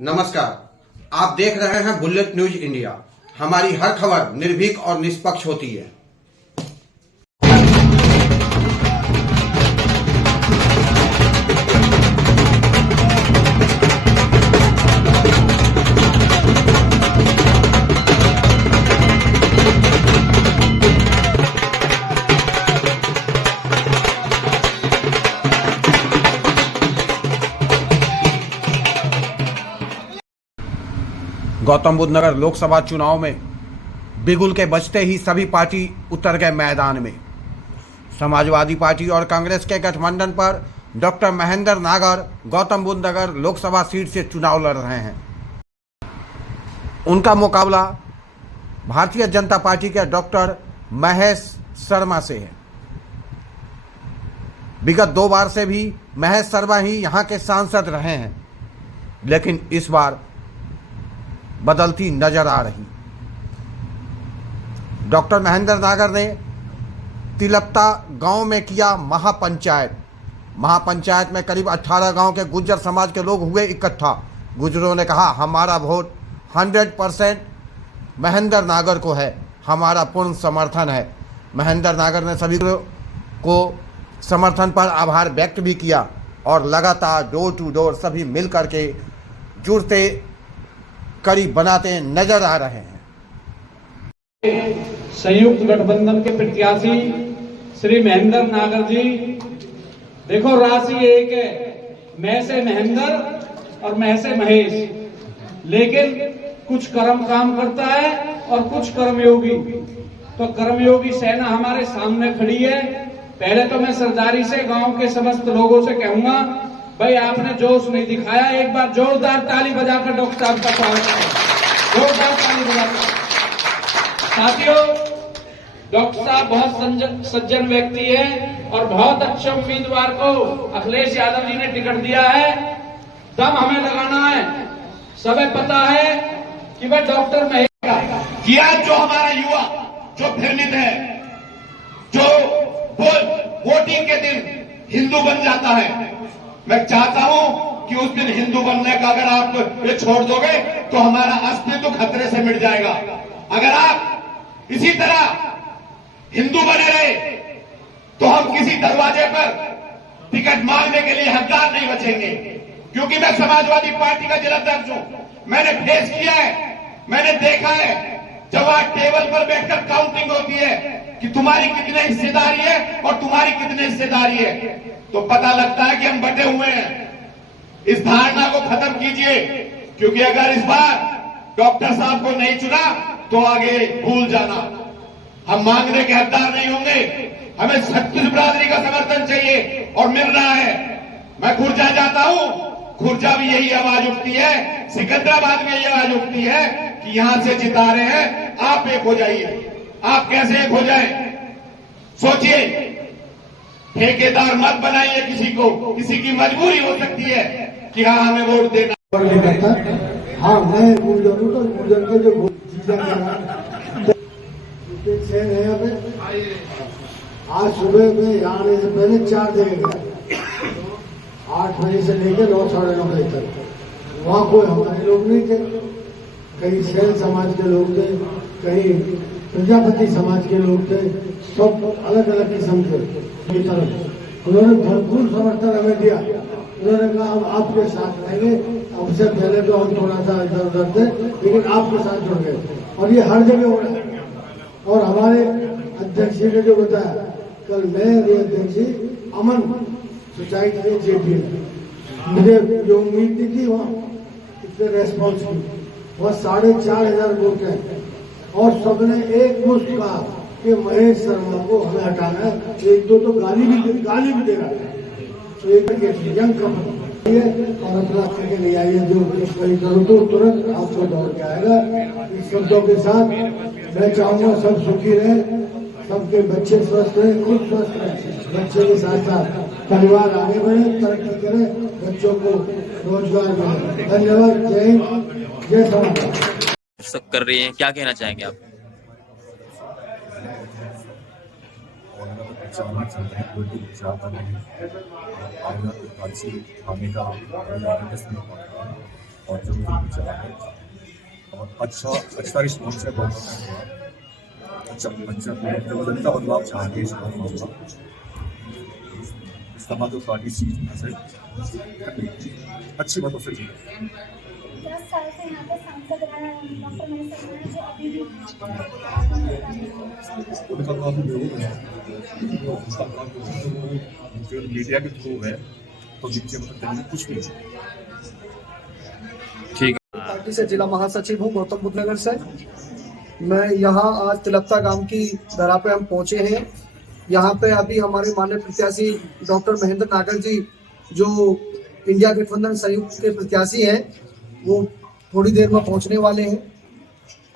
नमस्कार, आप देख रहे हैं बुलेट न्यूज इंडिया। हमारी हर खबर निर्भीक और निष्पक्ष होती है। गौतम बुद्ध नगर लोकसभा चुनाव में बिगुल के बजते ही सभी पार्टी उतर गए मैदान में। समाजवादी पार्टी और कांग्रेस के गठबंधन पर डॉक्टर महेंद्र नागर गौतम बुद्ध नगर लोकसभा सीट से चुनाव लड़ रहे हैं। उनका मुकाबला भारतीय जनता पार्टी के डॉक्टर महेश शर्मा से है। विगत 2 बार से भी महेश शर्मा ही यहां के सांसद रहे हैं, लेकिन इस बार बदलती नजर आ रही। डॉक्टर महेंद्र नागर ने तिलप्ता गांव में किया महापंचायत में करीब 18 गांव के गुर्जर समाज के लोग हुए इकट्ठा। गुर्जरों ने कहा, हमारा वोट 100% महेंद्र नागर को है, हमारा पूर्ण समर्थन है। महेंद्र नागर ने सभी को समर्थन पर आभार व्यक्त भी किया और लगातार डोर टू डोर सभी मिल करके जुड़ते करीब बनाते नजर आ रहे हैं। संयुक्त गठबंधन के प्रत्याशी श्री महेंद्र नागर जी, देखो राशि एक है, मैं से महेंद्र और मैं से महेश, लेकिन कुछ कर्म काम करता है और कुछ कर्मयोगी। तो कर्मयोगी सेना हमारे सामने खड़ी है। पहले तो मैं सरदारी से गांव के समस्त लोगों से कहूंगा, भाई आपने जोश नहीं दिखाया, एक बार जोरदार ताली बजाकर डॉक्टर साहब का स्वागत करें। जोरदार ताली बजाकर। साथियों, डॉक्टर साहब बहुत सज्जन व्यक्ति है और बहुत अच्छे उम्मीदवार को अखिलेश यादव जी ने टिकट दिया है। दम हमें लगाना है। सबे पता है कि वह डॉक्टर महेश किया, जो हमारा युवा जो भ्रमित है, जो वोटिंग के दिन हिंदू बन जाता है, मैं चाहता हूं कि उस दिन हिंदू बनने का अगर आप ये छोड़ दोगे तो हमारा अस्तित्व खतरे से मिट जाएगा। अगर आप इसी तरह हिंदू बने रहे तो हम किसी दरवाजे पर टिकट मांगने के लिए हकदार नहीं बचेंगे। क्योंकि मैं समाजवादी पार्टी का जिलाध्यक्ष हूं, मैंने फेस किया है, मैंने देखा है जब वहां टेबल पर बैठकर काउंटिंग होती है कि तुम्हारी कितनी हिस्सेदारी है और तुम्हारी कितनी हिस्सेदारी है, तो पता लगता है कि हम बटे हुए हैं। इस धारणा को खत्म कीजिए, क्योंकि अगर इस बार डॉक्टर साहब को नहीं चुना तो आगे भूल जाना। हम मांगने के हकदार नहीं होंगे। हमें छत्तीस बिरादरी का समर्थन चाहिए और मिल रहा है। मैं खुर्जा जाता हूं, खुर्जा भी यही आवाज उठती है, सिकंदराबाद में यही आवाज उठती है कि यहां से जिता रहे हैं, आप एक हो जाइए। आप कैसे एक हो जाए, सोचिए। ठेकेदार मत बनाइए किसी को, किसी की मजबूरी हो सकती है कि हाँ हमें वोट देना। हाँ, मैं गुर्जर हूँ, तो गुर्जर के जो आज सुबह में यहाँ आने से पहले 4 जगह गया, 8 बजे से लेकर 9 साढ़े 9 बजे तक। वहाँ कोई हमारे लोग नहीं थे, कहीं शैल समाज के लोग थे, कहीं प्रजापति समाज के लोग थे, सब अलग अलग किस्म के। उन्होंने भरपूर समर्थन हमें दिया। उन्होंने कहा हम आपके साथ रहेंगे। हमसे पहले तो हम थोड़ा सा इधर उधर थे, लेकिन आपके साथ जुड़ गए और ये हर जगह हो रहा है। और हमारे अध्यक्ष जी ने जो बताया, कल मैं अध्यक्ष अमन सोसाइटी के जेपी, मुझे जो उम्मीद नहीं थी वहाँ इतने रेस्पॉन्स की। वह 4,500 वोट है और सबने एक मुश्त कहा कि महेश शर्मा को हमें हटाना है। एक दो तो गाली भी दे रहा है। तो एक यंग कपल और अपना करके ले आइए, जो कहीं करो तो तुरंत आपको दौड़ के आएगा। इस शब्दों के साथ मैं चाहूंगा सब सुखी रहे, सबके बच्चे स्वस्थ रहे, खुद स्वस्थ रहे, बच्चे के साथ साथ परिवार आगे बढ़े, तरक्की करे, बच्चों को रोजगार मिले। धन्यवाद। जय हिंद, जय समाज। सब कर रही है, क्या कहना चाहेंगे आप? और जो भी चला है और अच्छा रिस्पॉन्स है बहुत अच्छा जनता बदलाव चाहती है इस मामला समाजवादी पार्टी सीट से अच्छी मतों से जीती 10 साल से यहाँ पे सांसद रहा है डॉक्टर महेश शर्मा जो अभी भी उनका काम जो मीडिया के थ्रू है तो जिनसे मतलब कुछ नहीं ठीक है। पार्टी से जिला महासचिव हूँ गौतम बुद्ध नगर से। मैं यहाँ आज तिलप्ता गांव की दरा पे हम पहुँचे हैं। यहाँ पे अभी हमारे माननीय प्रत्याशी डॉक्टर महेंद्र नागर जी जो इंडिया गठबंधन संयुक्त के प्रत्याशी हैं वो थोड़ी देर में पहुँचने वाले हैं।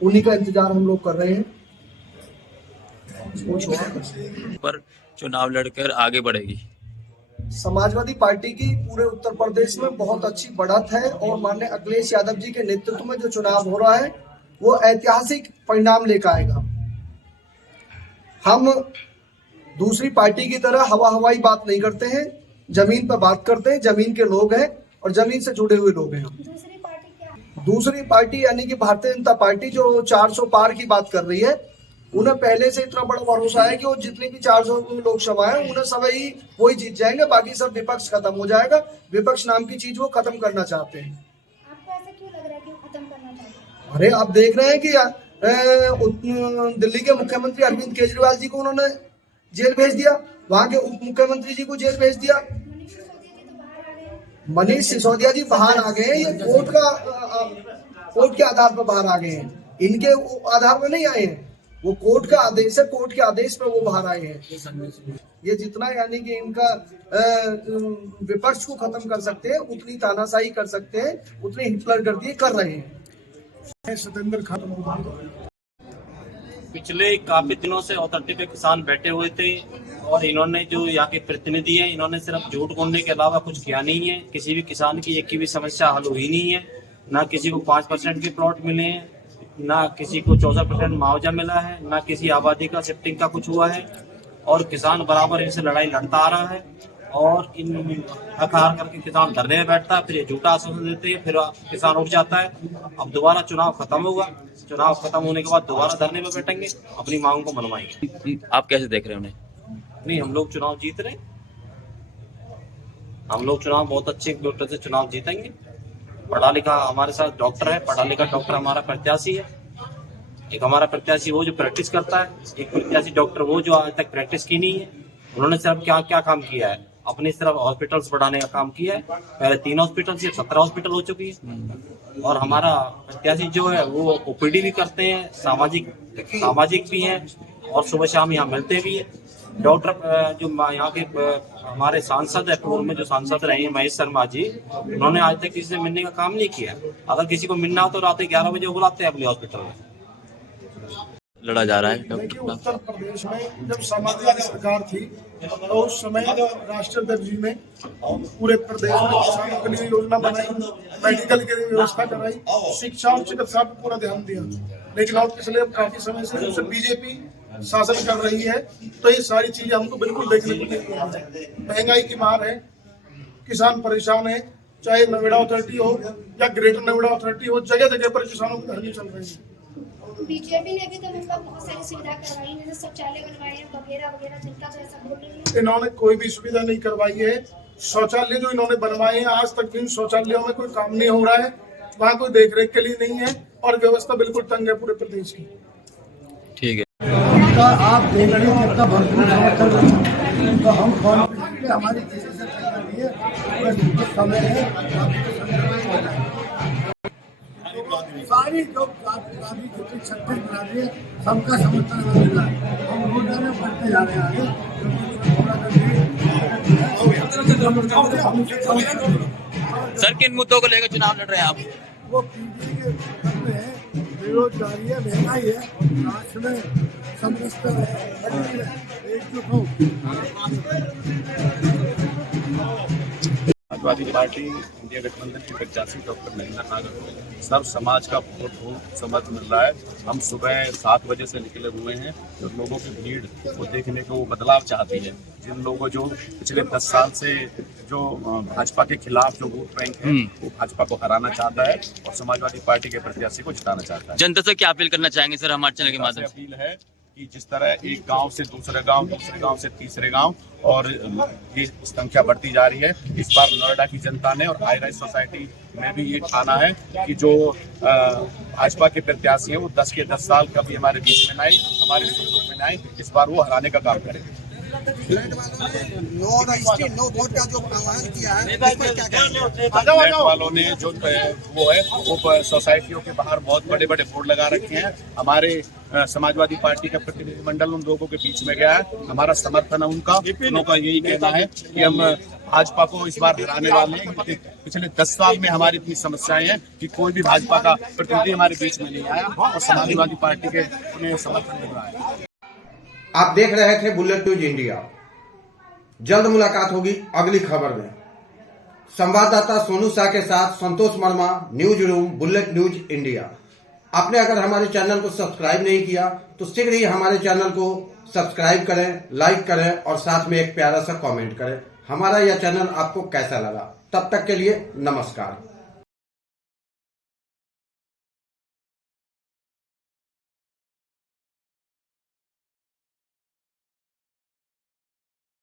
उन्हीं का इंतजार हम लोग कर रहे हैं। पर चुनाव लड़कर आगे बढ़ेगी। समाजवादी पार्टी की पूरे उत्तर प्रदेश में बहुत अच्छी बढ़त है और माननीय अखिलेश यादव जी के नेतृत्व में जो चुनाव हो रहा है वो ऐतिहासिक परिणाम लेकर आएगा। हम दूसरी पार्टी की तरह हवाई बात नहीं करते हैं, जमीन पर बात करते हैं। जमीन के लोग हैं और जमीन से जुड़े हुए लोग हैं। दूसरी पार्टी क्या दूसरी पार्टी यानी कि भारतीय जनता पार्टी जो 400 पार की बात कर रही है, उन्हें पहले से इतना बड़ा भरोसा है कि वो जितनी भी 400 लोकसभा है उन्हें सभी वही जीत जाएंगे, बाकी सब विपक्ष खत्म हो जाएगा। विपक्ष नाम की चीज वो खत्म करना चाहते हैं। आपको ऐसा क्यों लग रहा है कि वो खत्म करना चाहते हैं? अरे आप देख रहे हैं कि दिल्ली के मुख्यमंत्री अरविंद केजरीवाल जी को उन्होंने जेल भेज दिया, वहां के उप मुख्यमंत्री जी को जेल भेज दिया। मनीष सिसोदिया जी तो बाहर आ गए हैं। मनीष सिसोदिया जी बाहर आ गए हैं। ये कोर्ट के आधार पर बाहर आ गए हैं, इनके आधार पर नहीं आए हैं। वो कोर्ट का आदेश है, कोर्ट के आदेश पर वो बाहर आए हैं। ये जितना यानी कि इनका विपक्ष को खत्म कर सकते हैं, उतनी तानाशाही कर सकते हैं, उतनी हिटलर गर्दी कर रहे हैं। सतेंद्र खान पिछले काफी दिनों से अथॉरिटी पे किसान बैठे हुए थे और इन्होंने जो यहाँ के प्रतिनिधि हैं इन्होंने सिर्फ झूठ बोलने के अलावा कुछ किया नहीं है। किसी भी किसान की एक की भी समस्या हल हुई नहीं है। ना किसी को 5% के प्लॉट मिले हैं, ना किसी को 14% मुआवजा मिला है, ना किसी आबादी का शिफ्टिंग का कुछ हुआ है। और किसान बराबर इनसे लड़ाई लड़ता आ रहा है और इन हकार करके किसान धरने में बैठता है, फिर ये झूठा आश्वासन देते हैं, फिर किसान उठ जाता है। अब दोबारा चुनाव खत्म होगा, चुनाव खत्म होने के बाद दोबारा धरने में बैठेंगे, अपनी मांगों को मनवाएंगे। आप कैसे देख रहे हैं उन्हें? नहीं, हम लोग चुनाव जीत रहे, हम लोग चुनाव बहुत अच्छे वोटों से चुनाव जीतेंगे। पढ़ा लिखा हमारे साथ डॉक्टर है, पढ़ा लिखा डॉक्टर हमारा प्रत्याशी है। एक हमारा प्रत्याशी वो जो प्रैक्टिस करता है, एक प्रत्याशी डॉक्टर वो जो आज तक प्रैक्टिस की नहीं है। उन्होंने सिर्फ क्या क्या काम किया है, अपनी सिर्फ हॉस्पिटल्स बढ़ाने का काम किया है। पहले 3 हॉस्पिटल से 17 हॉस्पिटल हो चुकी है। और हमारा प्रत्याशी जो है वो ओपीडी भी करते हैं, सामाजिक भी हैं और सुबह शाम यहाँ मिलते भी हैं। डॉक्टर जो यहाँ के हमारे सांसद है, पूर्व में जो सांसद रहे हैं महेश शर्मा जी, उन्होंने आज तक किसी से मिलने का काम नहीं किया। अगर किसी को मिलना हो तो रात 11 बजे बुलाते हैं अपने हॉस्पिटल में। लड़ा जा रहा है देखिए, उत्तर प्रदेश में जब समाजवादी सरकार थी तो उस समय राष्ट्रीय दर्जे में पूरे प्रदेश में किसानों के लिए योजना बनाई, मेडिकल की व्यवस्था कराई, शिक्षा और चिकित्सा पर पूरा ध्यान दिया। लेकिन और पिछले काफी समय से बीजेपी शासन कर रही है तो ये सारी चीजें हमको बिल्कुल देखने को नहीं मिल रही है। महंगाई की मार है, किसान परेशान है, चाहे नोएडा अथॉरिटी हो या ग्रेटर नोएडा अथॉरिटी हो, जगह जगह पर किसानों की धरने चल रही है। बीजेपी ने भी तो उनका बहुत सारी सुविधा करवाई है, जैसे शौचालय बनवाए हैं वगैरह वगैरह, जनता तो ऐसा बोल रही है। इन्होंने कोई भी सुविधा नहीं करवाई है। शौचालय जो इन्होंने बनवाए हैं आज तक इन शौचालयों में कोई काम नहीं हो रहा है, वहाँ कोई देखरेख के लिए नहीं है और व्यवस्था बिल्कुल तंग है पूरे प्रदेश की। ठीक है, आप देख रहे हैं कितना भरपूर समर्थन, तो हम कॉन्फिडेंट हमारी किसी से टक्कर नहीं है। बस समय है, सारी जो जाति जितनी छत्तीस बरादरी है सबका समर्थन हमें मिला है। हम वोट में बढ़ते जा रहे हैं आगे। सर किन मुद्दों को लेकर चुनाव लड़ रहे हैं आप? वो पीढ़ी के मुद्दे हैं, बेरोजगारी है, महंगाई है, राष्ट्र में समरसता है, एकजुट हो। समाजवादी पार्टी इंडिया गठबंधन की प्रत्याशी डॉक्टर महेंद्र नागर सब समाज का बहुत समर्थन मिल रहा है। हम सुबह 7 बजे से निकले हुए हैं तो लोगों की भीड़ को देखने को बदलाव चाहती है। जिन लोगों जो पिछले 10 साल से जो भाजपा के खिलाफ जो वोट बैंक है वो भाजपा को हराना चाहता है और समाजवादी पार्टी के प्रत्याशी को जिताना चाहता है। जनता से क्या अपील करना चाहेंगे सर हमारे चैनल के माध्यम से? अपील है कि जिस तरह एक गांव से दूसरे गांव से तीसरे गांव और ये संख्या बढ़ती जा रही है, इस बार नोएडा की जनता ने और हाई राइज सोसाइटी में भी ये ठाना है कि जो भाजपा के प्रत्याशी हैं वो 10 के 10 साल कभी हमारे बीच में नहीं, हमारे सुख दुख में नहीं, इस बार वो हराने का काम करेंगे। फ्लैट वालों ने जो वो है वो सोसाइटियों के बाहर बहुत बड़े बड़े बोर्ड लगा रखे हैं। हमारे समाजवादी पार्टी का प्रतिनिधिमंडल उन लोगों के बीच में गया है, हमारा समर्थन है उनका यही कहना है कि हम भाजपा को इस बार हराने वाले हैं। पिछले 10 साल में हमारी इतनी समस्याएं हैं कि कोई भी भाजपा का प्रतिनिधि हमारे बीच में नहीं आया और समाजवादी पार्टी के उन्हें समर्थन मिल रहा है। आप देख रहे थे बुलेट न्यूज इंडिया। जल्द मुलाकात होगी अगली खबर में। संवाददाता सोनू शाह के साथ Santosh Verma, news room, bullet news India. आपने अगर हमारे चैनल को सब्सक्राइब नहीं किया तो शीघ्र ही हमारे चैनल को सब्सक्राइब करें, लाइक करें और साथ में एक प्यारा सा कमेंट करें। हमारा यह चैनल आपको कैसा लगा? तब तक के लिए नमस्कार।